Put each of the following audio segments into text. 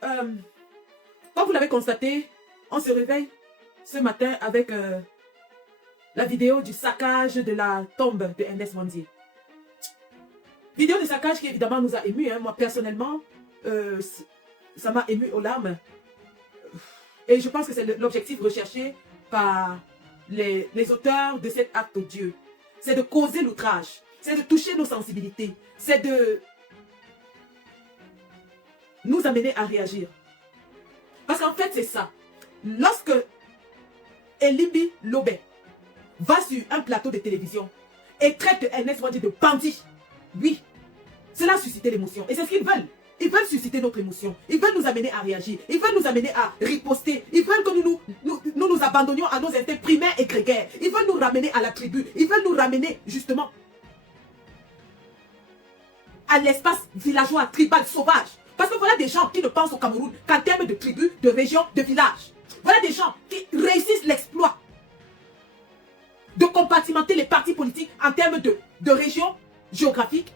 Comme vous l'avez constaté, on se réveille ce matin avec la vidéo du saccage de la tombe de Ernest Mandier. Vidéo de saccage qui évidemment nous a émus. Moi personnellement, ça m'a ému aux larmes. Et je pense que c'est l'objectif recherché par les auteurs de cet acte odieux. C'est de causer l'outrage, c'est de toucher nos sensibilités, c'est de nous amener à réagir. Parce qu'en fait, c'est ça. Lorsque Elimbi Lobé va sur un plateau de télévision et traite Ernest Mandier de bandit, oui, cela a suscité l'émotion. Et c'est ce qu'ils veulent. Ils veulent susciter notre émotion. Ils veulent nous amener à réagir. Ils veulent nous amener à riposter. Ils veulent que nous abandonnions à nos instincts primaires et grégaires. Ils veulent nous ramener à la tribu. Ils veulent nous ramener justement à l'espace villageois, tribal, sauvage. Parce que voilà des gens qui ne pensent au Cameroun qu'en termes de tribu, de région, de village. Voilà des gens qui réussissent l'exploit de compartimenter les partis politiques en termes de région géographique,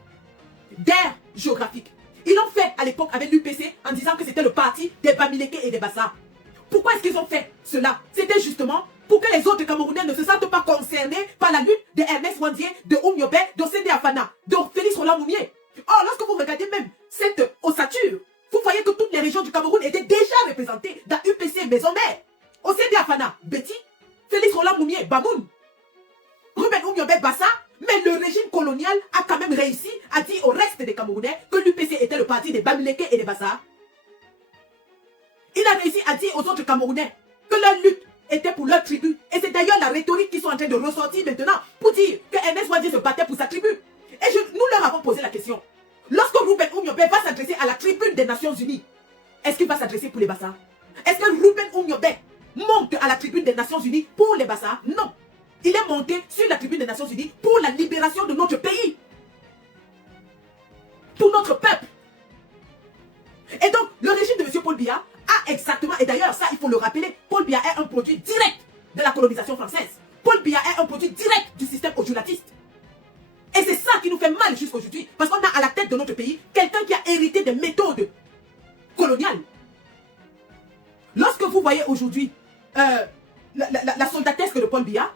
d'aire géographique. Ils l'ont fait à l'époque avec l'UPC en disant que c'était le parti des Bamileke et des Bassa. Pourquoi est-ce qu'ils ont fait cela? C'était justement pour que les autres Camerounais ne se sentent pas concernés par la lutte de Ernest Mandier, de Oumyobé, de Sende Afana, de Félix Roland Moumié. Or, lorsque vous regardez même cette ossature, vous voyez que toutes les régions du Cameroun étaient déjà représentées dans UPC Maison Mère. Sende Afana, Betty, Félix Roland Moumié, Bamoun, Ruben Oumyobé, Bassa. Mais le régime colonial a quand même réussi à dire au reste des Camerounais que l'UPC était le parti des Bamileke et des Bassa. Il a réussi à dire aux autres Camerounais que leur lutte était pour leur tribu. Et c'est d'ailleurs la rhétorique qu'ils sont en train de ressortir maintenant pour dire que Ernest Mandier se battait pour sa tribu. Et nous leur avons posé la question. Lorsque Ruben Oumyobé va s'adresser à la tribune des Nations Unies, est-ce qu'il va s'adresser pour les Bassa? Est-ce que Ruben Oumyobé monte à la tribune des Nations Unies pour les Bassa? Non. Il est monté sur la tribune des Nations Unies pour la libération de notre pays. Pour notre peuple. Et donc, le régime de M. Paul Biya a exactement, et d'ailleurs, ça, il faut le rappeler, Paul Biya est un produit direct de la colonisation française. Paul Biya est un produit direct du système ojulatiste. Et c'est ça qui nous fait mal jusqu'aujourd'hui. Parce qu'on a à la tête de notre pays quelqu'un qui a hérité des méthodes coloniales. Lorsque vous voyez aujourd'hui la soldatesque de Paul Biya,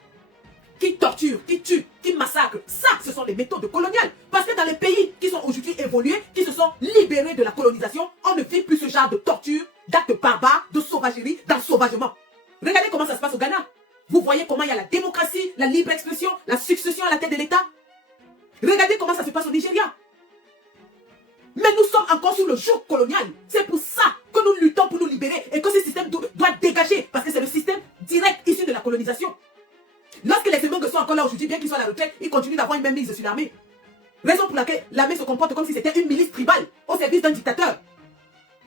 qui torture, qui tue, qui massacre. Ça, ce sont les méthodes coloniales. Parce que dans les pays qui sont aujourd'hui évolués, qui se sont libérés de la colonisation, on ne fait plus ce genre de torture, d'actes barbares, de sauvagerie, d'ensauvagement. Regardez comment ça se passe au Ghana. Vous voyez comment il y a la démocratie, la libre expression, la succession à la tête de l'État. Regardez comment ça se passe au Nigeria. Mais nous sommes encore sous le joug colonial. C'est pour ça que nous luttons pour nous libérer et que ce système doit dégager. Parce que c'est le système direct issu de la colonisation. Lorsque les Semengue sont encore là aujourd'hui, bien qu'ils soient à la retraite, ils continuent d'avoir une même mise sur l'armée. Raison pour laquelle l'armée se comporte comme si c'était une milice tribale au service d'un dictateur.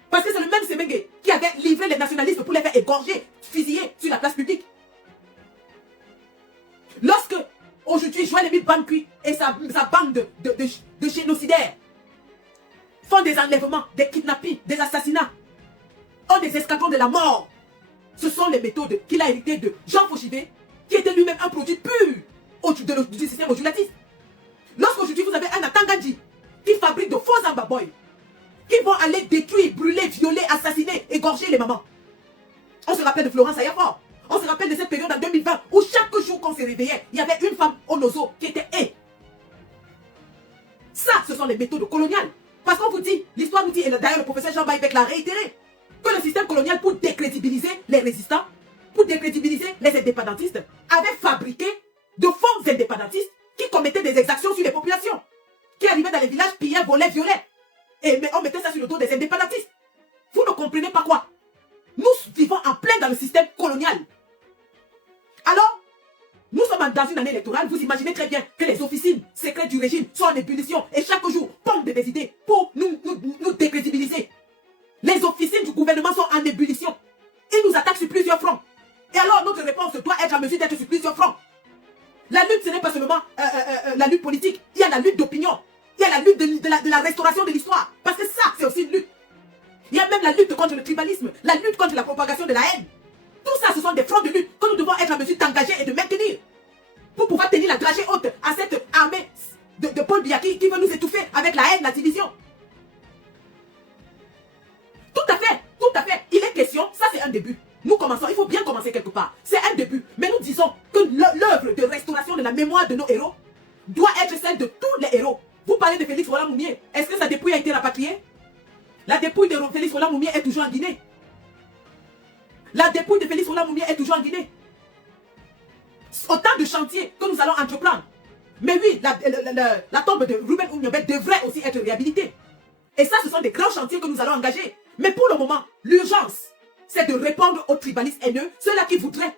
Parce que c'est le même Semengue qui avait livré les nationalistes pour les faire égorger, fusiller sur la place publique. Lorsque aujourd'hui Joël-Émile Bankui et sa bande de génocidaires font des enlèvements, des kidnappings, des assassinats, ont des escadrons de la mort, ce sont les méthodes qu'il a héritées de Jean Fauchivé, qui était lui-même un produit pur du système ojulatiste. Lorsqu'aujourd'hui vous avez un Atangandji qui fabrique de faux ambaboy, qui vont aller détruire, brûler, violer, assassiner, égorger les mamans. On se rappelle de Florence Ayafor. On se rappelle de cette période en 2020 où chaque jour qu'on se réveillait, il y avait une femme au nozo qui était haie. Ça, ce sont les méthodes coloniales. Parce qu'on vous dit, l'histoire nous dit, et d'ailleurs le professeur Jean Baïbek l'a réitéré, que le système colonial, pour décrédibiliser les résistants, pour décrédibiliser les indépendantistes, avait fabriqué de faux indépendantistes qui commettaient des exactions sur les populations, qui arrivaient dans les villages, pillaient, volaient, violaient. Et on mettait ça sur le dos des indépendantistes. Vous ne comprenez pas quoi? Nous vivons en plein dans le système colonial. Alors, nous sommes dans une année électorale, vous imaginez très bien que les officines secrètes du régime sont en ébullition et chaque jour pompent des idées pour nous décrédibiliser. Les officines du gouvernement sont en ébullition. Ils nous attaquent sur plusieurs fronts. Et alors notre réponse doit être en mesure d'être sur plusieurs fronts. La lutte, ce n'est pas seulement la lutte politique. Il y a la lutte d'opinion. Il y a la lutte de la restauration de l'histoire. Parce que ça, c'est aussi une lutte. Il y a même la lutte contre le tribalisme, la lutte contre la propagation de la haine. Tout ça, ce sont des fronts de lutte que nous devons être en mesure d'engager et de maintenir. Pour pouvoir tenir la dragée haute à cette armée de Paul Biya qui veut nous étouffer avec la haine, la division. Tout à fait. un début. Nous commençons, il faut bien commencer quelque part. C'est un début. Mais nous disons que l'œuvre de restauration de la mémoire de nos héros doit être celle de tous les héros. Vous parlez de Félix Roland Moumié. Est-ce que sa dépouille a été rapatriée? La dépouille de Félix Roland Moumié est toujours en Guinée. La dépouille de Félix Roland Moumié est toujours en Guinée. Autant de chantiers que nous allons entreprendre. Mais oui, la tombe de Ruben Oumyobé devrait aussi être réhabilitée. Et ça, ce sont des grands chantiers que nous allons engager. Mais pour le moment, l'urgence, c'est de répondre aux tribalistes haineux, ceux-là qui voudraient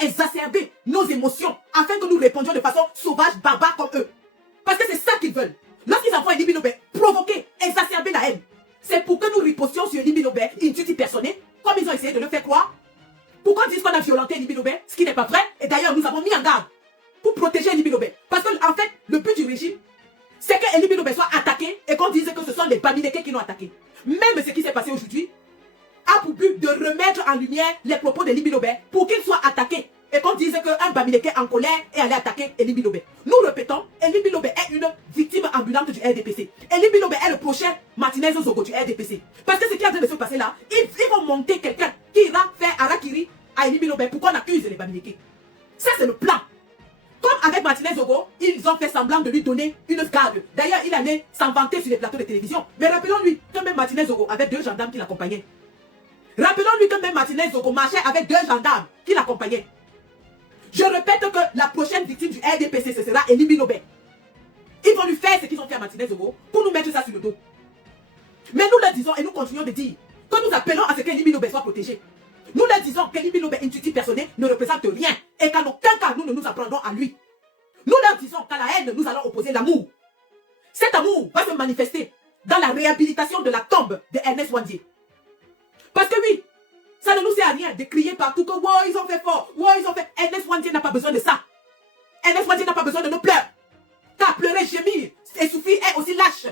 exacerber nos émotions, afin que nous répondions de façon sauvage, barbare comme eux. Parce que c'est ça qu'ils veulent. Lorsqu'ils envoient Elie Bilobé provoquer, exacerber la haine, c'est pour que nous ripostions sur Elie Bilobé, in tutti personne, comme ils ont essayé de le faire croire. Pourquoi disent qu'on a violenté Elie Bilobé, ce qui n'est pas vrai? Et d'ailleurs, nous avons mis en garde pour protéger Elie Bilobé. Parce que, en fait, le but du régime, c'est que Elie Bilobé soit attaqué et qu'on dise que ce sont les Bamileke qui l'ont attaqué. Même ce qui s'est passé aujourd'hui a pour but de remettre en lumière les propos d'Elie Bilobé pour qu'il soit attaqué et qu'on dise qu'un Bamileke en colère est allé attaquer Elie Bilobé. Nous répétons, Elie Bilobé est une victime ambulante du RDPC. Elie Bilobé est le prochain Martinez Zogo du RDPC. Parce que ce qui est en train de se passer là, ils vont monter quelqu'un qui ira faire Harakiri à Elie Bilobé pour qu'on accuse les Bamileke. Ça, c'est le plan. Comme avec Martinez Zogo, ils ont fait semblant de lui donner une garde. D'ailleurs, il allait s'en vanter sur les plateaux de télévision. Mais rappelons-lui que même Martinez Zogo avait 2 gendarmes qui l'accompagnaient. Rappelons-lui que même Martinez Zogo marchait avec 2 gendarmes qui l'accompagnaient. Je répète que la prochaine victime du RDPC, ce sera Elie Bilobé. Ils vont lui faire ce qu'ils ont fait à Martinez Zogo pour nous mettre ça sur le dos. Mais nous leur disons et nous continuons de dire que nous appelons à ce qu'Elie Bilobé soit protégé. Nous leur disons qu'Elie Bilobé Intuiti Personné ne représente rien et qu'en aucun cas nous ne nous apprendrons à lui. Nous leur disons qu'à la haine, nous allons opposer l'amour. Cet amour va se manifester dans la réhabilitation de la tombe de Ernest Ouandié. Parce que oui, ça ne nous sert à rien de crier partout que wow, ils ont fait fort, wow, ils ont fait. Ernest Ouandié n'a pas besoin de ça. Ernest Ouandié n'a pas besoin de nos pleurs. Car pleurer, gémir et souffrir est aussi lâche.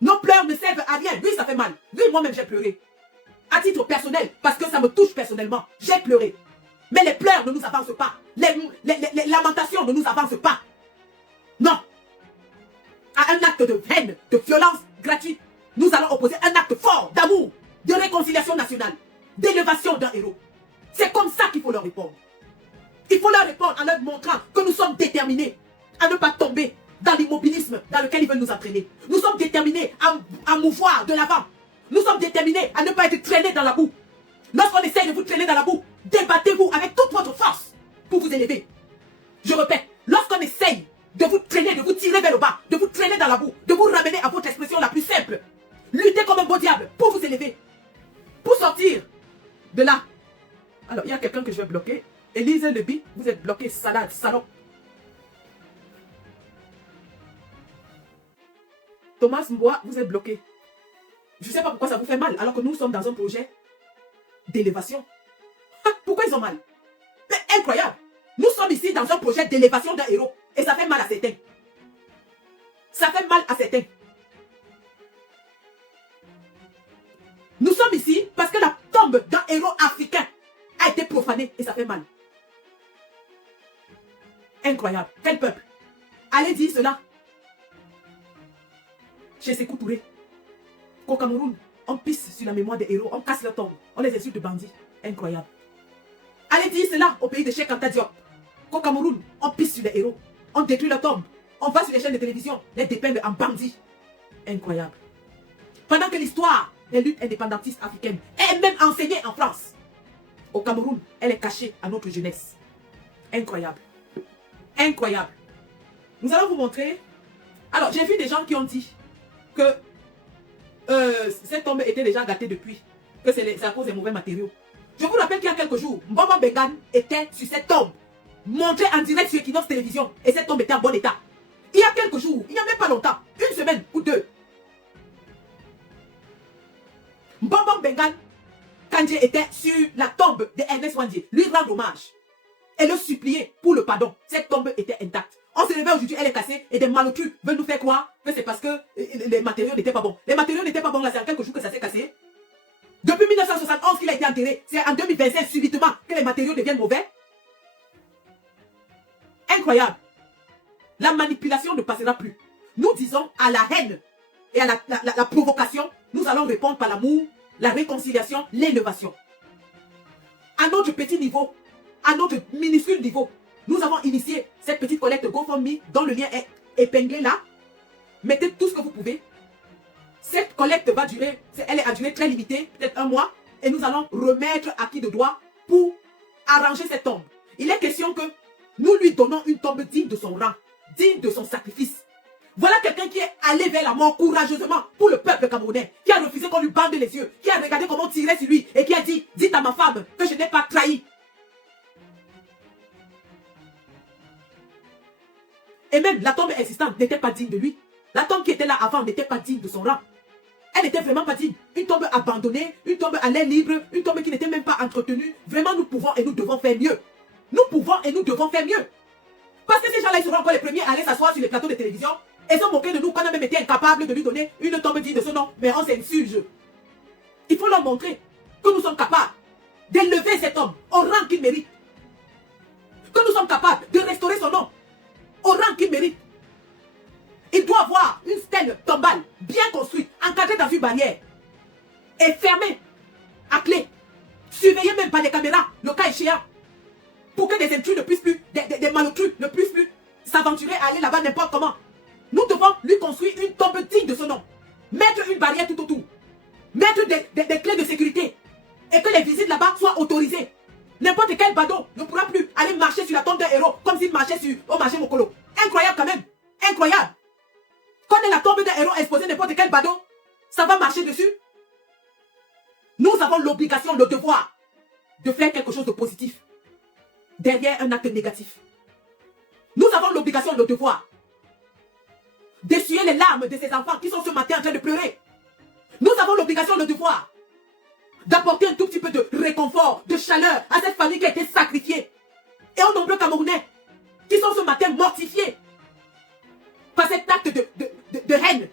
Nos pleurs ne servent à rien. Oui, ça fait mal. Oui, moi-même j'ai pleuré. À titre personnel, parce que ça me touche personnellement, j'ai pleuré. Mais les pleurs ne nous avancent pas. Les lamentations ne nous avancent pas. Non. À un acte de haine, de violence gratuite, nous allons opposer un acte fort d'amour, de réconciliation nationale, d'élévation d'un héros. C'est comme ça qu'il faut leur répondre. Il faut leur répondre en leur montrant que nous sommes déterminés à ne pas tomber dans l'immobilisme dans lequel ils veulent nous entraîner. Nous sommes déterminés à mouvoir de l'avant. Nous sommes déterminés à ne pas être traînés dans la boue. Lorsqu'on essaie de vous traîner dans la boue, débattez-vous avec toute votre force pour vous élever. Je répète, lorsqu'on essaye de vous traîner, de vous tirer vers le bas, de vous traîner dans la boue, de vous ramener à votre expression la plus simple, luttez comme un beau diable pour vous élever, pour sortir de là. Alors, il y a quelqu'un que je vais bloquer. Élise Lebi, vous êtes bloqué, salade, salon. Thomas Mboa, vous êtes bloqué. Je ne sais pas pourquoi ça vous fait mal, alors que nous sommes dans un projet d'élévation. Pourquoi ils ont mal? C'est incroyable. Nous sommes ici dans un projet d'élévation d'un héros. Et ça fait mal à certains. Ça fait mal à certains. Nous sommes ici parce que la tombe d'un héros africain a été profanée. Et ça fait mal. Incroyable. Quel peuple? Allez dire cela chez Sékou Touré. Qu'au Cameroun, on pisse sur la mémoire des héros, on casse leur tombe, on les insulte de bandits. Incroyable. Allez dire cela au pays de Cheikh Anta Diop. Qu'au Cameroun, on pisse sur les héros, on détruit leur tombe, on va sur les chaînes de télévision, les dépeindre en bandits. Incroyable. Pendant que l'histoire des luttes indépendantistes africaines est même enseignée en France, au Cameroun, elle est cachée à notre jeunesse. Incroyable. Incroyable. Nous allons vous montrer. Alors, j'ai vu des gens qui ont dit que cette tombe était déjà gâtée depuis, que c'est à cause des mauvais matériaux. Je vous rappelle qu'il y a quelques jours, Mbamba Bengan était sur cette tombe, montré en direct sur Equinox Télévision, et cette tombe était en bon état. Il y a quelques jours, il n'y a même pas longtemps, une semaine ou deux, Mbamba Bengan Kandje était sur la tombe de Ernest Ouandié, lui rendre hommage et le supplier pour le pardon. Cette tombe était intacte. On se réveille aujourd'hui, elle est cassée et des malotrus veulent nous faire croire que c'est parce que les matériaux n'étaient pas bons. Les matériaux n'étaient pas bons là, c'est en quelques jours que ça s'est cassé. Depuis 1971 qu'il a été enterré, c'est en 2025 subitement que les matériaux deviennent mauvais. Incroyable. La manipulation ne passera plus. Nous disons à la haine et à la provocation, nous allons répondre par l'amour la réconciliation, l'élévation. À notre petit niveau, à notre minuscule niveau, nous avons initié cette petite collecte GoFundMe dont le lien est épinglé là. Mettez tout ce que vous pouvez. Cette collecte va durer, elle est à durée très limitée, peut-être 1 mois. Et nous allons remettre à qui de droit pour arranger cette tombe. Il est question que nous lui donnons une tombe digne de son rang, digne de son sacrifice. Voilà quelqu'un qui est allé vers la mort courageusement pour le peuple camerounais, qui a refusé qu'on lui bande les yeux, qui a regardé comment on tirait sur lui et qui a dit, dites à ma femme que je n'ai pas trahi. Et même la tombe existante n'était pas digne de lui. La tombe qui était là avant n'était pas digne de son rang. Elle n'était vraiment pas digne. Une tombe abandonnée, une tombe à l'air libre, une tombe qui n'était même pas entretenue. Vraiment, nous pouvons et nous devons faire mieux. Nous pouvons et nous devons faire mieux. Parce que ces gens-là, ils seront encore les premiers à aller s'asseoir sur les plateaux de télévision et se moquer de nous qu'on a même été incapable de lui donner une tombe digne de ce nom. Mais on s'insurge. Il faut leur montrer que nous sommes capables d'élever cet homme au rang qu'il mérite. Que nous sommes capables de restaurer son nom au rang qu'il mérite. Il doit avoir une stèle tombale bien construite, encadrée dans une barrière et fermée à clé, surveillée même par des caméras, le cas échéant, pour que des intrus ne puissent plus, des malotrus ne puissent plus s'aventurer à aller là-bas n'importe comment. Nous devons lui construire une tombe digne de ce nom, mettre une barrière tout autour, mettre des clés de sécurité et que les visites là-bas soient autorisées. N'importe quel badaud ne pourra plus aller marcher sur la tombe d'un héros comme s'il marchait au marché Mokolo. Incroyable quand même, incroyable. Quand on est la tombe d'un héros exposé n'importe quel badaud, ça va marcher dessus. Nous avons l'obligation, le devoir de faire quelque chose de positif derrière un acte négatif. Nous avons l'obligation, le devoir d'essuyer les larmes de ces enfants qui sont ce matin en train de pleurer. Nous avons l'obligation, le devoir d'apporter un tout petit peu de réconfort, de chaleur à cette famille qui a été sacrifiée. Et aux nombreux Camerounais qui sont ce matin mortifiés par cet acte de haine.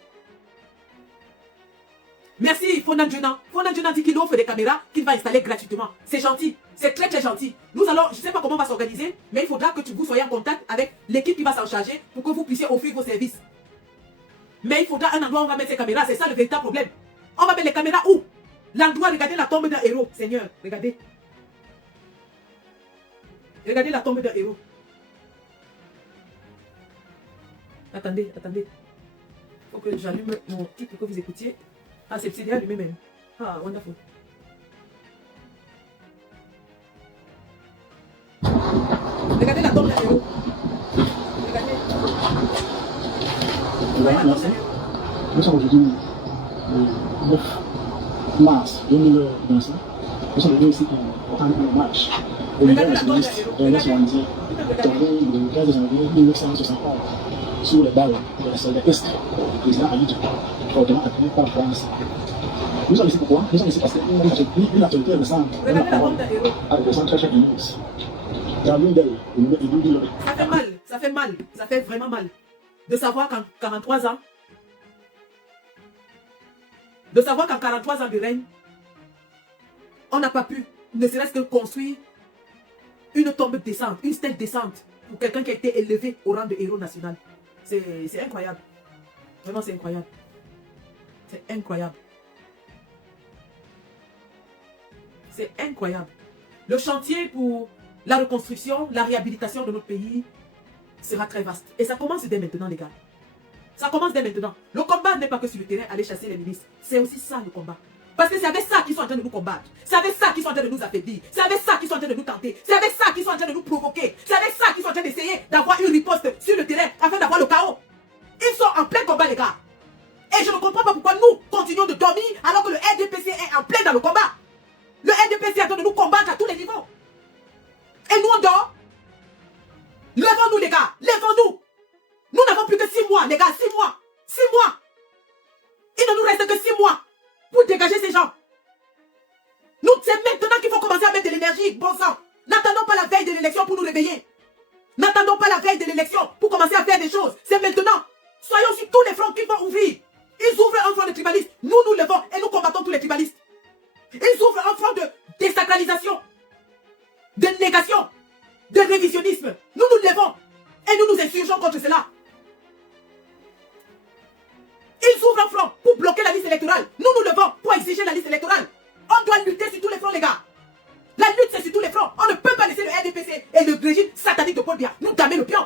Merci Fonan Djuna. Fonan Djuna dit qu'il offre des caméras qu'il va installer gratuitement. C'est gentil. C'est très très gentil. Nous allons, je ne sais pas comment on va s'organiser, mais il faudra que vous soyez en contact avec l'équipe qui va s'en charger pour que vous puissiez offrir vos services. Mais il faudra un endroit où on va mettre ces caméras. C'est ça le véritable problème. On va mettre les caméras où? L'endroit, regardez la tombe d'un héros. Seigneur, regardez. Regardez la tombe d'un héros. Attendez, attendez. Il faut que j'allume mon kit pour que vous écoutiez. Ah, c'est bien allumé même. Ah, wonderful. Regardez la tombe d'un héros. Regardez. Nous sommes aujourd'hui le 9 mars 2025. Nous sommes venus ici pour rendre un hommage au leader nationaliste Ernest Ouandjé, tombé le 15 janvier 1961 sous les balles de la soldats est du président Ali Djibouti, fortement appuyé par France. Nous sommes ici pourquoi? Nous sommes ici parce qu'une actualité récente, une parole avec des centres chaque minute. Dans l'une d'elles, il nous dit le... Ça fait mal, ça fait mal, ça fait vraiment mal de savoir qu'en 43 ans, de règne, on n'a pas pu, ne serait-ce que construire une tombe décente, une stèle décente pour quelqu'un qui a été élevé au rang de héros national. C'est incroyable. Vraiment, c'est incroyable. C'est incroyable. C'est incroyable. Le chantier pour la reconstruction, la réhabilitation de notre pays sera très vaste. Et ça commence dès maintenant, les gars. Ça commence dès maintenant. Le combat n'est pas que sur le terrain, aller chasser les ministres. C'est aussi ça, le combat. Parce que c'est avec ça qu'ils sont en train de nous combattre. C'est avec ça qu'ils sont en train de nous affaiblir. C'est avec ça qu'ils sont en train de nous tenter. C'est avec ça qu'ils sont en train de nous provoquer. C'est avec ça qu'ils sont en train d'essayer d'avoir une riposte sur le terrain afin d'avoir le chaos. Ils sont en plein combat, les gars. Et je ne comprends pas pourquoi nous continuons de dormir alors que le RDPC est en plein dans le combat. Le RDPC est en train de nous combattre à tous les niveaux. Et nous, on dort. Levons-nous, les gars. Levons-nous. Nous n'avons plus que 6 mois, les gars. 6 mois. 6 mois. Il ne nous reste que 6 mois pour dégager ces gens. Nous, c'est maintenant qu'il faut commencer à mettre de l'énergie, bon sang. N'attendons pas la veille de l'élection pour nous réveiller. N'attendons pas la veille de l'élection pour commencer à faire des choses. C'est maintenant. Soyons sur tous les fronts qu'ils vont ouvrir. Ils ouvrent un front de tribalistes. Nous, nous levons et nous combattons tous les tribalistes. Ils ouvrent un front de désacralisation, de négation, de révisionnisme. Nous nous levons et nous nous insurgeons contre cela. Ils ouvrent un front pour bloquer la liste électorale. Nous nous levons pour exiger la liste électorale. On doit lutter sur tous les fronts, les gars. La lutte, c'est sur tous les fronts. On ne peut pas laisser le RDPC et le régime satanique de Paul Biya nous damer le pion.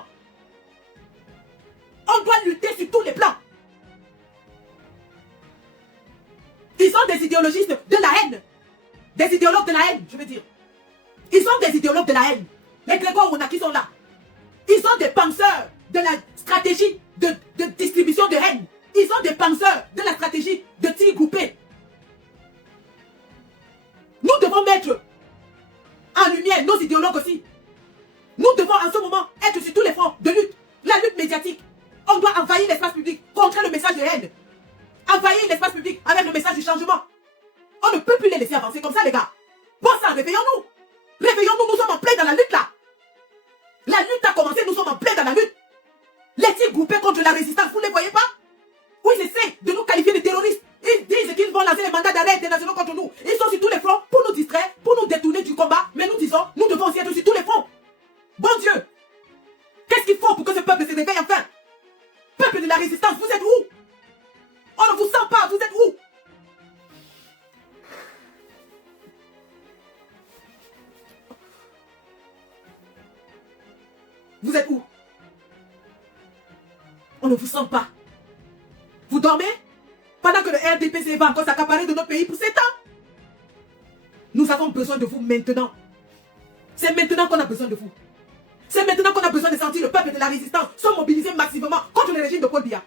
On doit lutter sur tous les plans. Ils sont des idéologistes de la haine. Des idéologues de la haine, je veux dire. Ils sont des idéologues de la haine. Les Grégoire Mouna qui sont là. Ils sont des penseurs de la stratégie de distribution de haine. Ils sont des penseurs de la stratégie de tir groupé. Nous devons mettre en lumière nos idéologues aussi. Nous devons en ce moment être sur tous les fronts de lutte. La lutte médiatique. On doit envahir l'espace public, contrer le message de haine. Envahir l'espace public avec le message du changement. On ne peut plus les laisser avancer comme ça, les gars. Bon sang, réveillons-nous. Réveillons-nous, nous sommes en plein dans la lutte là. La lutte a commencé, nous sommes en plein dans la lutte. Les tirs groupés contre la résistance, vous ne les voyez pas? Où ils essaient de nous qualifier de terroristes. Ils disent qu'ils vont lancer les mandats d'arrêt internationaux contre nous. Ils sont sur tous les fronts pour nous distraire, pour nous détourner du combat. Mais nous disons, nous devons aussi être sur tous les fronts. Bon Dieu, qu'est-ce qu'il faut pour que ce peuple se réveille enfin? Peuple de la résistance, vous êtes où? On ne vous sent pas, vous êtes où? Vous êtes où? On ne vous sent pas. Vous dormez? Pendant que le RDPC va encore s'accaparer de notre pays pour 7 ans. Nous avons besoin de vous maintenant. C'est maintenant qu'on a besoin de vous. C'est maintenant qu'on a besoin de sentir le peuple de la résistance se mobiliser massivement contre le régime de Paul Biya.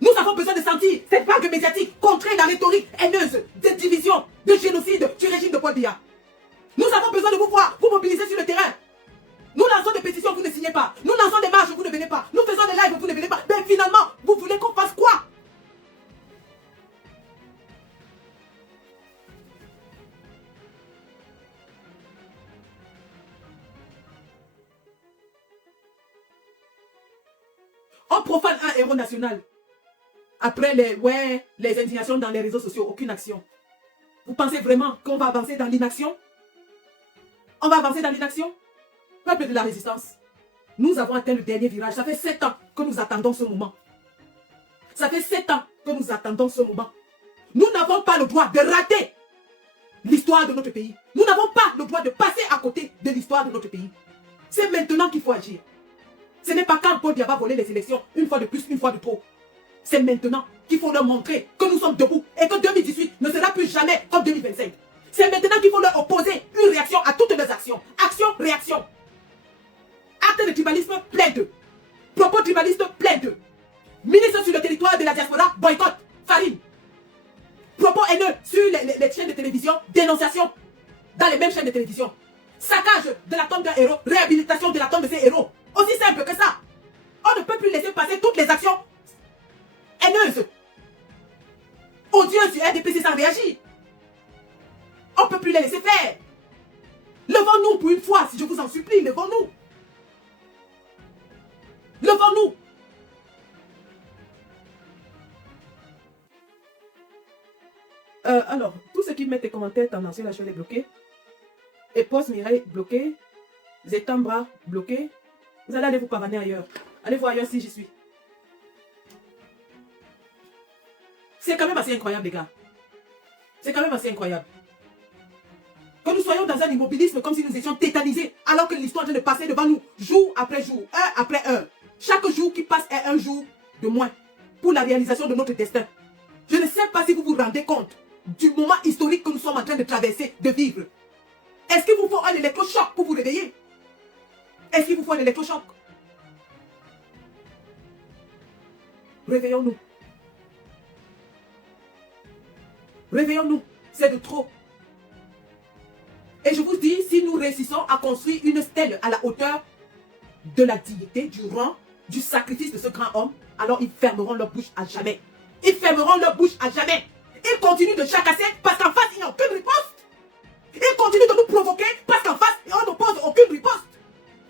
Nous avons besoin de sentir cette vague médiatique contrer la rhétorique haineuse de division, de génocide du régime de Paul Biya. Nous avons besoin de vous voir, vous mobiliser sur le terrain. Nous lançons des pétitions, vous ne signez pas. Nous lançons des marches, vous ne venez pas. Nous faisons des lives, vous ne venez pas. Mais finalement, vous voulez qu'on fasse quoi? On profane un héros national. Après les indignations dans les réseaux sociaux, aucune action. Vous pensez vraiment qu'on va avancer dans l'inaction? On va avancer dans l'inaction? Peuple de la résistance, nous avons atteint le dernier virage. Ça fait 7 ans que nous attendons ce moment. Ça fait 7 ans que nous attendons ce moment. Nous n'avons pas le droit de rater l'histoire de notre pays. Nous n'avons pas le droit de passer à côté de l'histoire de notre pays. C'est maintenant qu'il faut agir. Ce n'est pas quand Paul Biya va voler les élections, une fois de plus, une fois de trop. C'est maintenant qu'il faut leur montrer que nous sommes debout et que 2018 ne sera plus jamais comme 2025. C'est maintenant qu'il faut leur opposer une réaction à toutes leurs actions. Action, réaction. Acte de tribalisme, plainte. Propos tribalistes, plainte. Ministre sur le territoire de la diaspora, boycott, farine. Propos haineux sur les chaînes de télévision, dénonciation dans les mêmes chaînes de télévision. Saccage de la tombe d'un héros, réhabilitation de la tombe de ces héros. Aussi simple que ça. On ne peut plus laisser passer toutes les actions haineuses, odieuses du RDPC sans réagir. On ne peut plus les laisser faire. Levons-nous pour une fois, si je vous en supplie, levons-nous. Levons-nous. Alors, tous ceux qui mettent des commentaires tendancieux, là, je vais les bloquer. Et Post Mireille, bloqué. Zetambra, bloqué. Vous allez aller vous pavaner ailleurs. Allez voir ailleurs si j'y suis. C'est quand même assez incroyable, les gars. C'est quand même assez incroyable. Que nous soyons dans un immobilisme comme si nous étions tétanisés, alors que l'histoire vient de passer devant nous, jour après jour, heure après heure. Chaque jour qui passe est un jour de moins pour la réalisation de notre destin. Je ne sais pas si vous vous rendez compte du moment historique que nous sommes en train de traverser, de vivre. Est-ce qu'il vous faut un électrochoc pour vous réveiller? Est-ce qu'il vous faut un électrochoc? Réveillons-nous. Réveillons-nous. C'est de trop. Et je vous dis, si nous réussissons à construire une stèle à la hauteur de la dignité, du rang, du sacrifice de ce grand homme, alors ils fermeront leur bouche à jamais. Ils fermeront leur bouche à jamais. Ils continuent de chacasser parce qu'en face, il n'y a aucune riposte. Ils continuent de nous provoquer parce qu'en face, on n'oppose aucune riposte.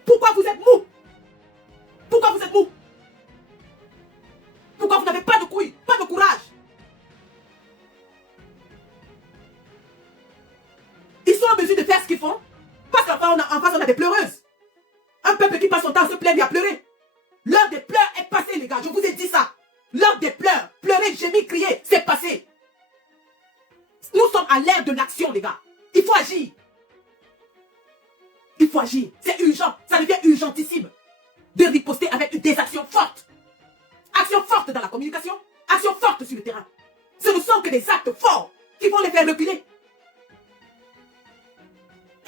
Pourquoi vous êtes mou? Pourquoi vous êtes mou? Pourquoi vous n'avez pas de couilles, pas de courage? Ils sont en mesure de faire ce qu'ils font parce qu'en face, on a des pleureuses. Un peuple qui passe son temps à se plaindre et à pleurer. L'heure des pleurs est passée, les gars. Je vous ai dit ça. L'heure des pleurs, pleurer, gémir, crier, c'est passé. Nous sommes à l'ère de l'action, les gars. Il faut agir. Il faut agir. C'est urgent. Ça devient urgentissime de riposter avec des actions fortes. Actions fortes dans la communication, actions fortes sur le terrain. Ce ne sont que des actes forts qui vont les faire reculer.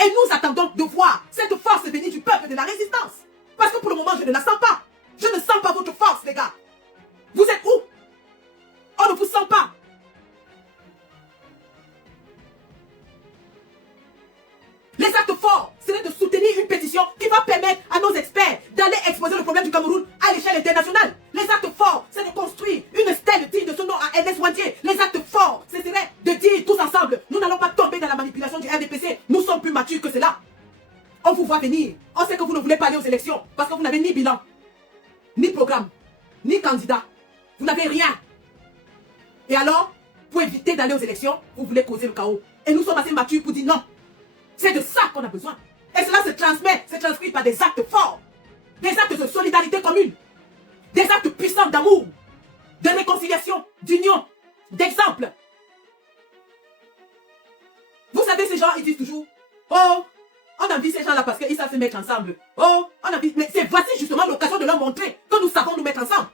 Et nous attendons de voir cette force venir du peuple de la résistance. Parce que pour le moment, je ne la sens pas. Je ne sens pas votre force, les gars. Vous êtes où? On ne vous sent pas. Les actes forts, c'est de soutenir une pétition qui va permettre à nos experts d'aller exposer le problème du Cameroun à l'échelle internationale. Les actes forts, c'est de construire une stèle digne de ce nom à Ernest Ouandié. Les actes forts, ce serait de dire tous ensemble, nous n'allons pas tomber dans la manipulation du RDPC. Nous sommes plus matures que cela. On vous voit venir. On sait que vous ne voulez pas aller aux élections parce que vous n'avez ni bilan, ni programme, ni candidat. Vous n'avez rien. Et alors, pour éviter d'aller aux élections, vous voulez causer le chaos. Et nous sommes assez matures pour dire non. C'est de ça qu'on a besoin. Et cela se transmet, se transcrit par des actes forts. Des actes de solidarité commune. Des actes puissants d'amour, de réconciliation, d'union, d'exemple. Vous savez, ces gens, ils disent toujours, oh, on a vu ces gens-là parce qu'ils savent se mettre ensemble. Oh, on a vu, mais c'est voici justement l'occasion de leur montrer que nous savons nous mettre ensemble.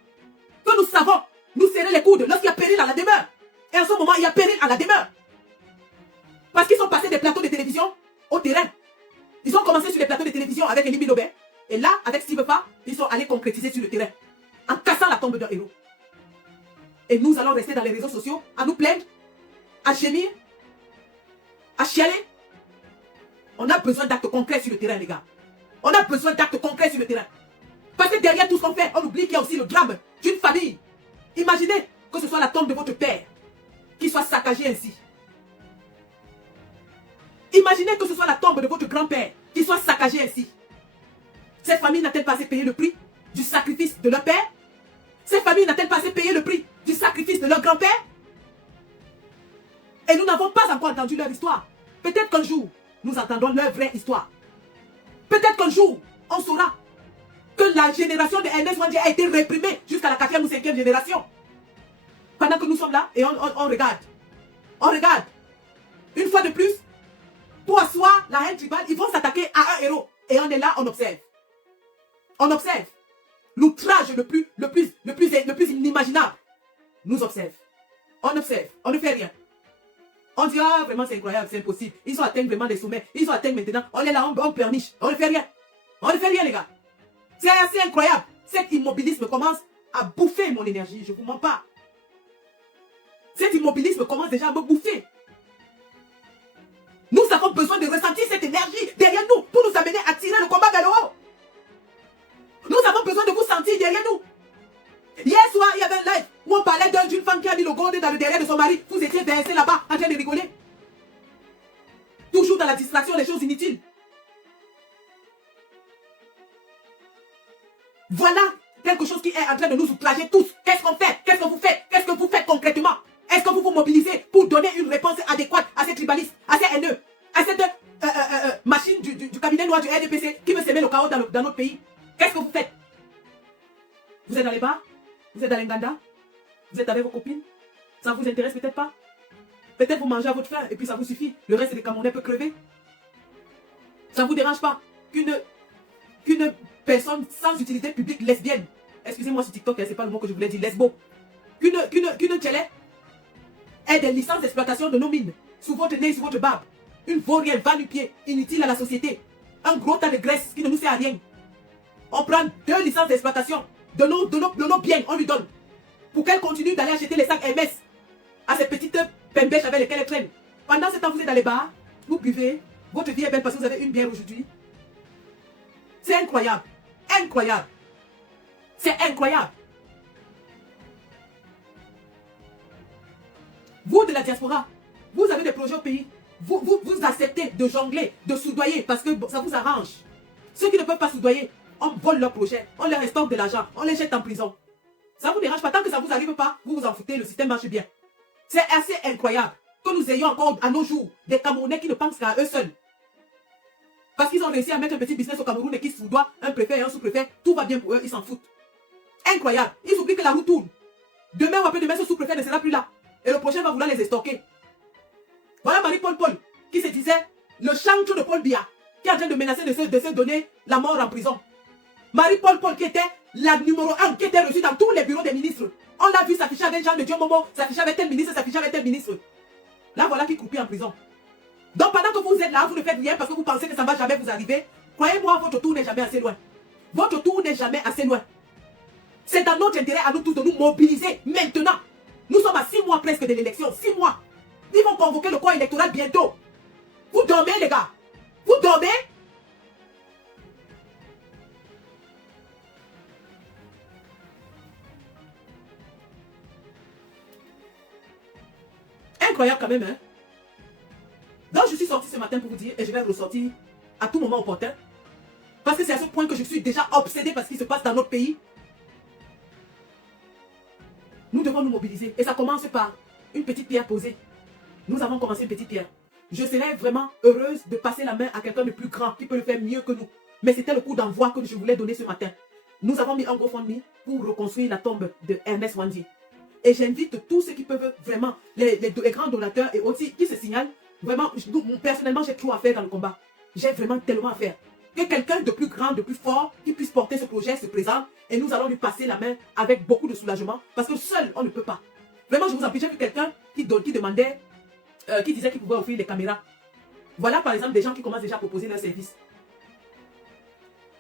Que nous savons nous serrer les coudes lorsqu'il y a péril à la demeure. Et en ce moment, il y a péril à la demeure. Parce qu'ils sont passés des plateaux de télévision au terrain. Ils ont commencé sur les plateaux de télévision avec Elie Bilobert. Et là, avec Steve Fa, ils sont allés concrétiser sur le terrain. En cassant la tombe d'un héros. Et nous allons rester dans les réseaux sociaux à nous plaindre, à gémir, à chialer. On a besoin d'actes concrets sur le terrain, les gars. On a besoin d'actes concrets sur le terrain. Parce que derrière tout ce qu'on fait, on oublie qu'il y a aussi le drame d'une famille. Imaginez que ce soit la tombe de votre père qui soit saccagée ainsi. Imaginez que ce soit la tombe de votre grand-père qui soit saccagée ainsi. Cette famille n'a-t-elle pas assez payé le prix du sacrifice de leur père? Cette famille n'a-t-elle pas assez payé le prix du sacrifice de leur grand-père? Et nous n'avons pas encore entendu leur histoire. Peut-être qu'un jour, nous entendrons leur vraie histoire. Peut-être qu'un jour, on saura que la génération de Ernest Ouandié a été réprimée jusqu'à la 4e ou 5e génération. Pendant que nous sommes là et on regarde. On regarde. Une fois de plus, pour asseoir la haine tribale, ils vont s'attaquer à un héros. Et on est là, on observe. On observe. L'outrage le plus inimaginable nous observe. On observe. On ne fait rien. On dit, ah, vraiment, c'est incroyable, c'est impossible. Ils ont atteint vraiment des sommets. Ils ont atteint maintenant. On est là, on pleurniche. On ne fait rien. On ne fait rien, les gars. C'est assez incroyable. Cet immobilisme commence à bouffer mon énergie. Je ne vous mens pas. Cet immobilisme commence déjà à me bouffer. Nous avons besoin de ressentir cette énergie derrière nous pour nous amener à tirer le combat vers le haut. Nous avons besoin de vous sentir derrière nous. Hier soir, il y avait un live où on parlait d'une femme qui a mis le gondé dans le derrière de son mari. Vous étiez versés là-bas en train de rigoler. Toujours dans la distraction, les choses inutiles. Voilà quelque chose qui est en train de nous outrager tous. Qu'est-ce qu'on fait? Qu'est-ce que vous faites? Qu'est-ce que vous faites concrètement? Est-ce que vous vous mobilisez pour donner une réponse adéquate à ces tribalistes, à ces haineux, à cette machine du cabinet noir du RDPC qui veut semer le chaos dans notre pays? Qu'est-ce que vous faites? Vous êtes dans les bars? Vous êtes dans l'Inganda? Vous êtes avec vos copines? Ça ne vous intéresse peut-être pas? Peut-être vous mangez à votre faim et puis ça vous suffit. Le reste des Camerounais peut crever. Ça ne vous dérange pas qu'une personne sans utilité publique lesbienne, excusez-moi sur TikTok, c'est pas le mot que je voulais dire, lesbo, qu'une tchélé ait des licences d'exploitation de nos mines sous votre nez, sous votre barbe. Une vaurienne va-nu-pied, inutile à la société. Un gros tas de graisse qui ne nous sert à rien. On prend 2 licences d'exploitation de nos biens, on lui donne. Pour qu'elle continue d'aller acheter les sacs MS à ces petites pembèches avec lesquelles elle traîne. Pendant ce temps, vous êtes dans les bars, vous buvez, votre vie est belle parce que vous avez une bière aujourd'hui. C'est incroyable. Incroyable. C'est incroyable. Vous de la diaspora, vous avez des projets au pays. Vous acceptez de jongler, de soudoyer parce que ça vous arrange. Ceux qui ne peuvent pas soudoyer, on vole leurs projets, on leur estompe de l'argent, on les jette en prison. Ça ne vous dérange pas, tant que ça ne vous arrive pas, vous vous en foutez, le système marche bien. C'est assez incroyable que nous ayons encore à nos jours des Camerounais qui ne pensent qu'à eux seuls. Parce qu'ils ont réussi à mettre un petit business au Cameroun et qu'ils soudoient un préfet et un sous-préfet, tout va bien pour eux, ils s'en foutent. Incroyable, ils oublient que la roue tourne. Demain ou après-demain, ce sous-préfet ne sera plus là. Et le prochain va vouloir les estorquer. Voilà Marie-Paul Paul, qui se disait le chantre de Paul Biya, qui est en train de menacer de se donner la mort en prison. Marie-Paul Paul, qui était la numéro 1, qui était reçue dans tous les bureaux des ministres. On l'a vu s'afficher avec Jean de Dieu Momo, s'afficher avec tel ministre, s'afficher avec tel ministre. Là, voilà qui croupit en prison. Donc pendant que vous êtes là, vous ne faites rien parce que vous pensez que ça ne va jamais vous arriver. Croyez-moi, votre tour n'est jamais assez loin. Votre tour n'est jamais assez loin. C'est dans notre intérêt à nous tous de nous mobiliser maintenant. Nous sommes à 6 mois presque de l'élection. 6 mois. Ils vont convoquer le corps électoral bientôt. Vous dormez, les gars. Vous dormez. Incroyable quand même, hein. Donc je suis sorti ce matin pour vous dire, et je vais ressortir à tout moment opportun. Parce que c'est à ce point que je suis déjà obsédé par ce qui se passe dans notre pays. Nous devons nous mobiliser. Et ça commence par une petite pierre posée. Nous avons commencé une petite pierre. Je serais vraiment heureuse de passer la main à quelqu'un de plus grand qui peut le faire mieux que nous. Mais c'était le coup d'envoi que je voulais donner ce matin. Nous avons mis un GoFundMe pour reconstruire la tombe de Ernest Wandi. Et j'invite tous ceux qui peuvent vraiment, les grands donateurs et aussi qui se signalent. Vraiment, personnellement, j'ai trop à faire dans le combat. J'ai vraiment tellement à faire. Que quelqu'un de plus grand, de plus fort, qui puisse porter ce projet, se présente. Et nous allons lui passer la main avec beaucoup de soulagement. Parce que seul, on ne peut pas. Vraiment, je vous en prie, j'ai vu quelqu'un qui demandait, qui disait qu'il pouvait offrir des caméras. Voilà par exemple des gens qui commencent déjà à proposer leurs services.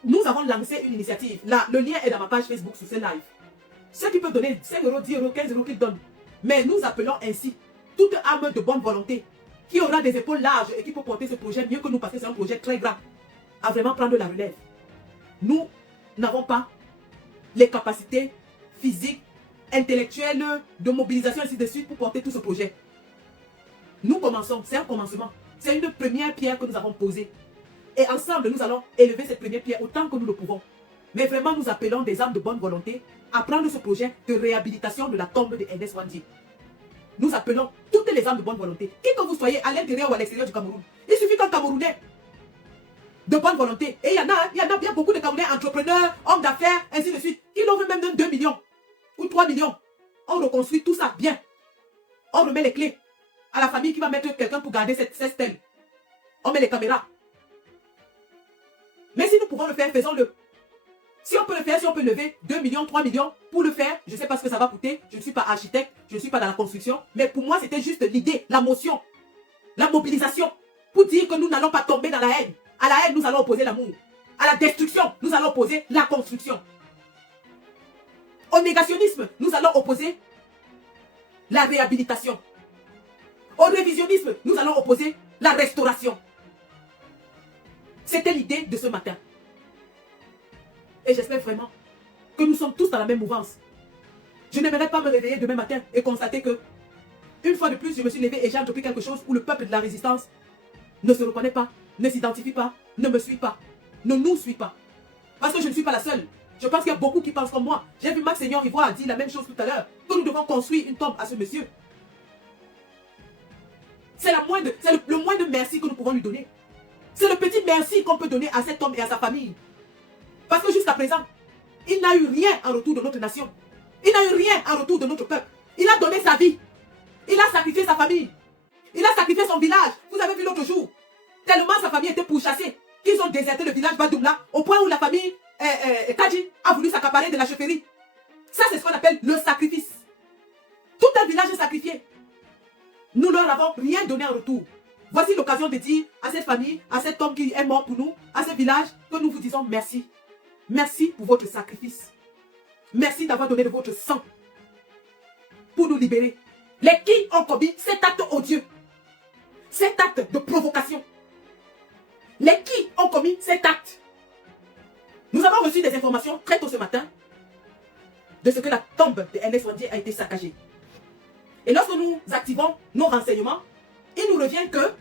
Nous avons lancé une initiative. Là, le lien est dans ma page Facebook sous ce live. Ceux qui peuvent donner 5 €, 10 €, 15 € qu'ils donnent. Mais nous appelons ainsi toute âme de bonne volonté qui aura des épaules larges et qui peut porter ce projet mieux que nous parce que c'est un projet très grand à vraiment prendre la relève. Nous n'avons pas les capacités physiques, intellectuelles, de mobilisation ainsi de suite pour porter tout ce projet. Nous commençons, c'est un commencement. C'est une première pierre que nous avons posée. Et ensemble, nous allons élever cette première pierre autant que nous le pouvons. Mais vraiment, nous appelons des âmes de bonne volonté à prendre ce projet de réhabilitation de la tombe de Ernest Wandi. Nous appelons toutes les âmes de bonne volonté, qui que vous soyez à l'intérieur ou à l'extérieur du Cameroun. Il suffit qu'un Camerounais de bonne volonté, et il y en a bien beaucoup de Camerounais entrepreneurs, hommes d'affaires, ainsi de suite, qui l'offrent même 2 millions ou 3 millions. On reconstruit tout ça bien. On remet les clés à la famille qui va mettre quelqu'un pour garder cette stèle. On met les caméras. Mais si nous pouvons le faire, faisons-le. Si on peut le faire, si on peut lever 2 millions, 3 millions pour le faire, je ne sais pas ce que ça va coûter. Je ne suis pas architecte, je ne suis pas dans la construction. Mais pour moi, c'était juste l'idée, la motion, la mobilisation. Pour dire que nous n'allons pas tomber dans la haine. À la haine, nous allons opposer l'amour. À la destruction, nous allons opposer la construction. Au négationnisme, nous allons opposer la réhabilitation. Au révisionnisme, nous allons opposer la restauration. C'était l'idée de ce matin. Et j'espère vraiment que nous sommes tous dans la même mouvance. Je n'aimerais pas me réveiller demain matin et constater que, une fois de plus, je me suis levé et j'ai entrepris quelque chose où le peuple de la résistance ne se reconnaît pas, ne s'identifie pas, ne me suit pas, ne nous suit pas. Parce que je ne suis pas la seule. Je pense qu'il y a beaucoup qui pensent comme moi. J'ai vu Max Seigneur Ivoire dire la même chose tout à l'heure, que nous devons construire une tombe à ce monsieur. C'est le moins de merci que nous pouvons lui donner. C'est le petit merci qu'on peut donner à cet homme et à sa famille. Parce que jusqu'à présent, il n'a eu rien en retour de notre nation. Il n'a eu rien en retour de notre peuple. Il a donné sa vie. Il a sacrifié sa famille. Il a sacrifié son village. Vous avez vu l'autre jour. Tellement sa famille était pourchassée qu'ils ont déserté le village Badoumla au point où la famille Kadji a voulu s'accaparer de la chefferie. Ça, c'est ce qu'on appelle le sacrifice. Tout un village est sacrifié. Nous ne leur avons rien donné en retour. Voici l'occasion de dire à cette famille, à cet homme qui est mort pour nous, à ce village, que nous vous disons merci. Merci pour votre sacrifice. Merci d'avoir donné de votre sang pour nous libérer. Les qui ont commis cet acte odieux, cet acte de provocation. Les qui ont commis cet acte. Nous avons reçu des informations très tôt ce matin de ce que la tombe de Ernest Wandi a été saccagée. Et lorsque nous activons nos renseignements, il nous revient que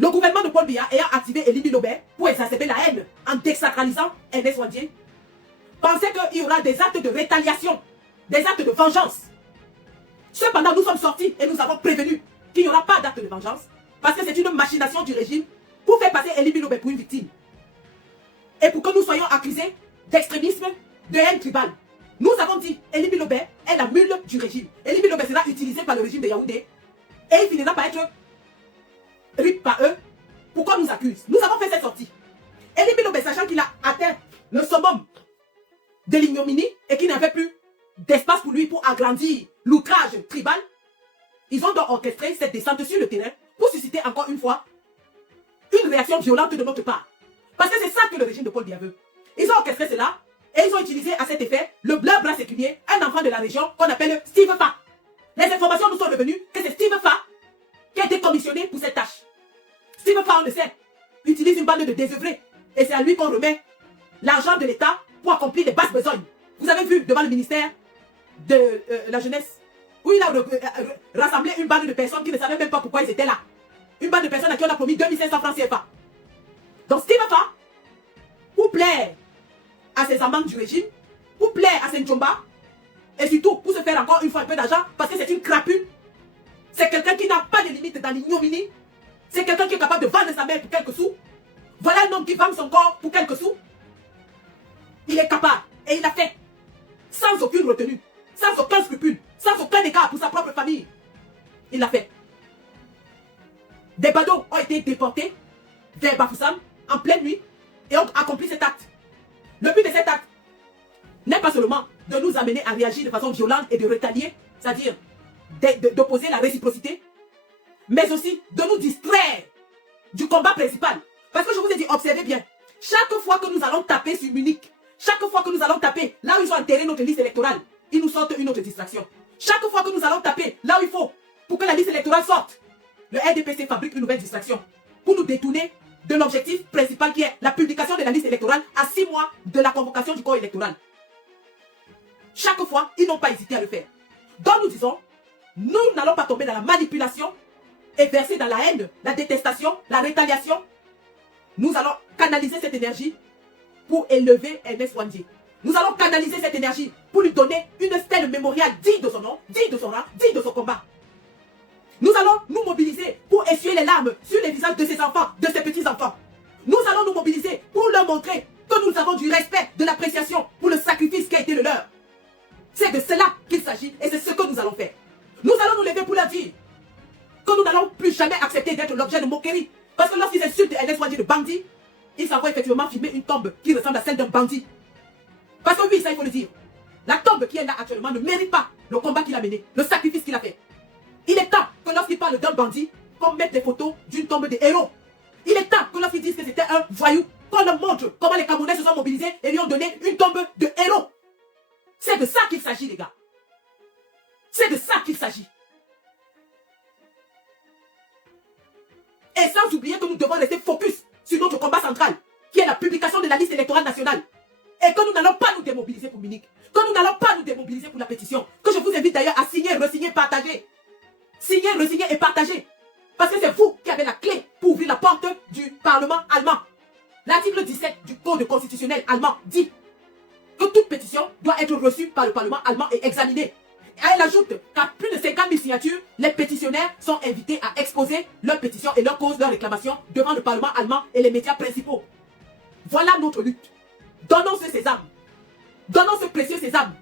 le gouvernement de Paul Biya ayant activé Elie Bilobert pour exacerber la haine en désacralisant Ernest Wandi, pensait qu'il y aura des actes de rétaliation, des actes de vengeance. Cependant, nous sommes sortis et nous avons prévenu qu'il n'y aura pas d'acte de vengeance parce que c'est une machination du régime pour faire passer Elie Bilobert pour une victime. Et pour que nous soyons accusés d'extrémisme, de haine tribale. Nous avons dit, Elie Bilobé est la mule du régime. Elie Bilobé sera utilisé par le régime de Yaoundé et il finira par être rip par eux. Pourquoi nous accuse? Nous avons fait cette sortie. Elie Bilobé, sachant qu'il a atteint le summum de l'ignominie et qu'il n'avait plus d'espace pour lui pour agrandir l'outrage tribal, ils ont donc orchestré cette descente sur le terrain pour susciter encore une fois une réaction violente de notre part. Parce que c'est ça que le régime de Paul Biya veut. Ils ont orchestré cela et ils ont utilisé à cet effet le bleu bras séculier, un enfant de la région qu'on appelle Steve Fa. Les informations nous sont revenues que c'est Steve Fa qui a été commissionné pour cette tâche. Steve Fa, on le sait, utilise une bande de désœuvrés et c'est à lui qu'on remet l'argent de l'État pour accomplir les basses besognes. Vous avez vu devant le ministère de la jeunesse où il a rassemblé une bande de personnes qui ne savaient même pas pourquoi ils étaient là. Une bande de personnes à qui on a promis 2500 francs CFA. Donc Steve Fa, pour plaire à ses amants du régime, pour plaire à Senchomba, et surtout pour se faire encore une fois un peu d'argent, parce que c'est une crapule. C'est quelqu'un qui n'a pas de limite dans l'ignominie. C'est quelqu'un qui est capable de vendre sa mère pour quelques sous. Voilà un homme qui vend son corps pour quelques sous. Il est capable, et il l'a fait, sans aucune retenue, sans aucun scrupule, sans aucun écart pour sa propre famille. Il l'a fait. Des badauds ont été déportés vers Bafoussam en pleine nuit et ont accompli cet acte. Le but de cet acte n'est pas seulement de nous amener à réagir de façon violente et de retalier, c'est-à-dire d'opposer la réciprocité, mais aussi de nous distraire du combat principal. Parce que je vous ai dit, observez bien, chaque fois que nous allons taper sur Munich, chaque fois que nous allons taper là où ils ont enterré notre liste électorale, ils nous sortent une autre distraction. Chaque fois que nous allons taper là où il faut pour que la liste électorale sorte, le RDPC fabrique une nouvelle distraction pour nous détourner de l'objectif principal qui est la publication de la liste électorale à 6 mois de la convocation du corps électoral. Chaque fois, ils n'ont pas hésité à le faire. Donc nous disons, nous n'allons pas tomber dans la manipulation et verser dans la haine, la détestation, la rétaliation. Nous allons canaliser cette énergie pour élever Ernest Ouandjé. Nous allons canaliser cette énergie pour lui donner une stèle mémoriale digne de son nom, digne de son rang, digne de son combat. Nous allons nous mobiliser pour essuyer les larmes sur les visages de ses enfants, de ses petits-enfants. Nous allons nous mobiliser pour leur montrer que nous avons du respect, de l'appréciation pour le sacrifice qui a été le leur. C'est de cela qu'il s'agit et c'est ce que nous allons faire. Nous allons nous lever pour leur dire que nous n'allons plus jamais accepter d'être l'objet de moquerie. Parce que lorsqu'ils insultent Ernest Ouandjé de bandit, ils s'envoient effectivement filmer une tombe qui ressemble à celle d'un bandit. Parce que oui, ça il faut le dire. La tombe qui est là actuellement ne mérite pas le combat qu'il a mené, le sacrifice qu'il a fait. Il est temps que lorsqu'il parle d'un bandit, qu'on mette des photos d'une tombe de héros. Il est temps que lorsqu'ils disent que c'était un voyou, qu'on leur montre comment les Camerounais se sont mobilisés et lui ont donné une tombe de héros. C'est de ça qu'il s'agit, les gars. C'est de ça qu'il s'agit. Et sans oublier que nous devons rester focus sur notre combat central, qui est la publication de la liste électorale nationale. Et que nous n'allons pas nous démobiliser pour Munich. Que nous n'allons pas nous démobiliser pour la pétition. Que je vous invite d'ailleurs à signer, re-signer, partager. Signer, re-signer et partager. Parce que c'est vous qui avez la clé pour ouvrir la porte du Parlement allemand. L'article 17 du Code constitutionnel allemand dit que toute pétition doit être reçue par le Parlement allemand et examinée. Et elle ajoute qu'à plus de 50 000 signatures, les pétitionnaires sont invités à exposer leurs pétitions et leurs causes, leurs réclamations devant le Parlement allemand et les médias principaux. Voilà notre lutte. Donnons ce sésame. Donnons ce précieux sésame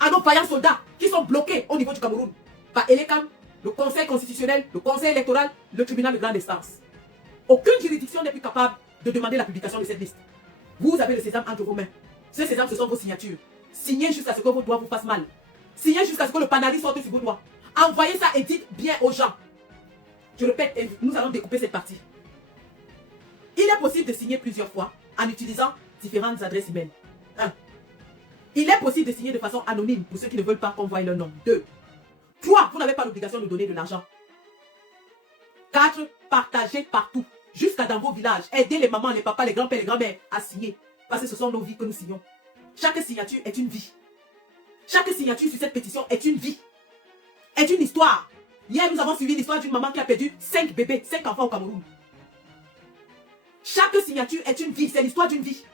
à nos vaillants soldats qui sont bloqués au niveau du Cameroun par Elekam, le Conseil constitutionnel, le Conseil électoral, le tribunal de grande instance. Aucune juridiction n'est plus capable de demander la publication de cette liste. Vous avez le sésame entre vos mains. Ce sésame, ce sont vos signatures. Signez jusqu'à ce que vos doigts vous fassent mal. Signez jusqu'à ce que le panari sorte sur vos doigts. Envoyez ça et dites bien aux gens. Je répète, et nous allons découper cette partie. Il est possible de signer plusieurs fois en utilisant différentes adresses email. 1. Il est possible de signer de façon anonyme pour ceux qui ne veulent pas qu'on voie leur nom. 2. 3. Vous n'avez pas l'obligation de donner de l'argent. 4. Partagez partout, jusqu'à dans vos villages. Aidez les mamans, les papas, les grands-pères, les grands-mères à signer. Parce que ce sont nos vies que nous signons. Chaque signature est une vie. Chaque signature sur cette pétition est une vie. Est une histoire. Hier, nous avons suivi l'histoire d'une maman qui a perdu 5 bébés, 5 enfants au Cameroun. Chaque signature est une vie, c'est l'histoire d'une vie.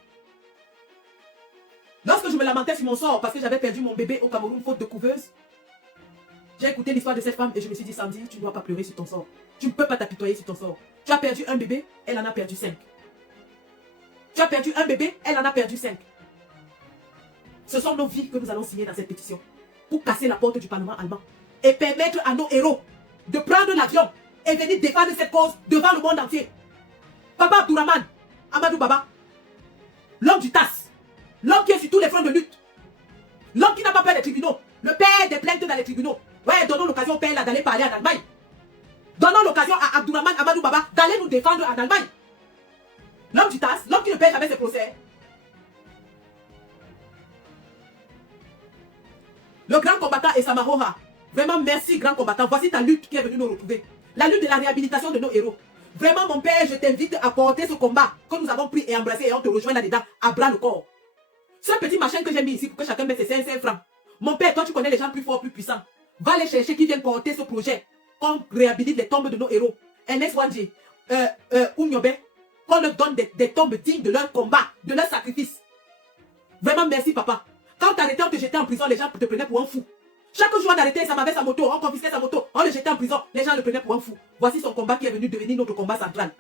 Lorsque je me lamentais sur mon sort parce que j'avais perdu mon bébé au Cameroun faute de couveuse, j'ai écouté l'histoire de cette femme et je me suis dit, Sandy, tu ne dois pas pleurer sur ton sort. Tu ne peux pas t'apitoyer sur ton sort. Tu as perdu un bébé, elle en a perdu 5. Tu as perdu un bébé, elle en a perdu 5. Ce sont nos vies que nous allons signer dans cette pétition pour casser la porte du Parlement allemand et permettre à nos héros de prendre l'avion et venir défendre cette cause devant le monde entier. Papa Abdourahmane, Amadou Baba, l'homme du TAS, l'homme qui est sur tous les fronts de lutte, l'homme qui n'a pas peur des tribunaux, le père des plaintes dans les tribunaux. Ouais, donnons l'occasion au père là d'aller parler en Allemagne. Donnons l'occasion à Abdourahmane Amadou Baba d'aller nous défendre en Allemagne. L'homme du TAS, l'homme qui ne paie jamais ses procès. Le grand combattant Essa Mahoha. Vraiment, merci grand combattant. Voici ta lutte qui est venue nous retrouver. La lutte de la réhabilitation de nos héros. Vraiment, mon père, je t'invite à porter ce combat que nous avons pris et embrassé et on te rejoint là-dedans à bras le corps. Ce petit machin que j'ai mis ici pour que chacun mette ses 5 francs. Mon père, toi tu connais les gens plus forts, plus puissants. Va les chercher qui viennent porter ce projet. On réhabilite les tombes de nos héros. Ernest Wandji, Ounyobe, qu'on leur donne des tombes dignes de leur combat, de leur sacrifice. Vraiment, merci papa. Quand t'arrêtais, on te jetait en prison, les gens te prenaient pour un fou. Chaque jour, on arrêtait, ça m'avait sa moto, on confisquait sa moto, on le jetait en prison, les gens le prenaient pour un fou. Voici son combat qui est venu devenir notre combat central.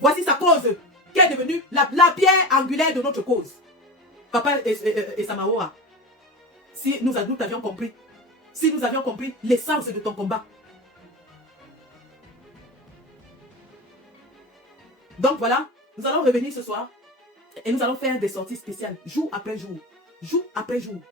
Voici sa cause qui est devenue la pierre angulaire de notre cause. Papa et Samaoa, si nous avions compris, l'essence de ton combat. Donc voilà, nous allons revenir ce soir et nous allons faire des sorties spéciales, jour après jour. Jour après jour.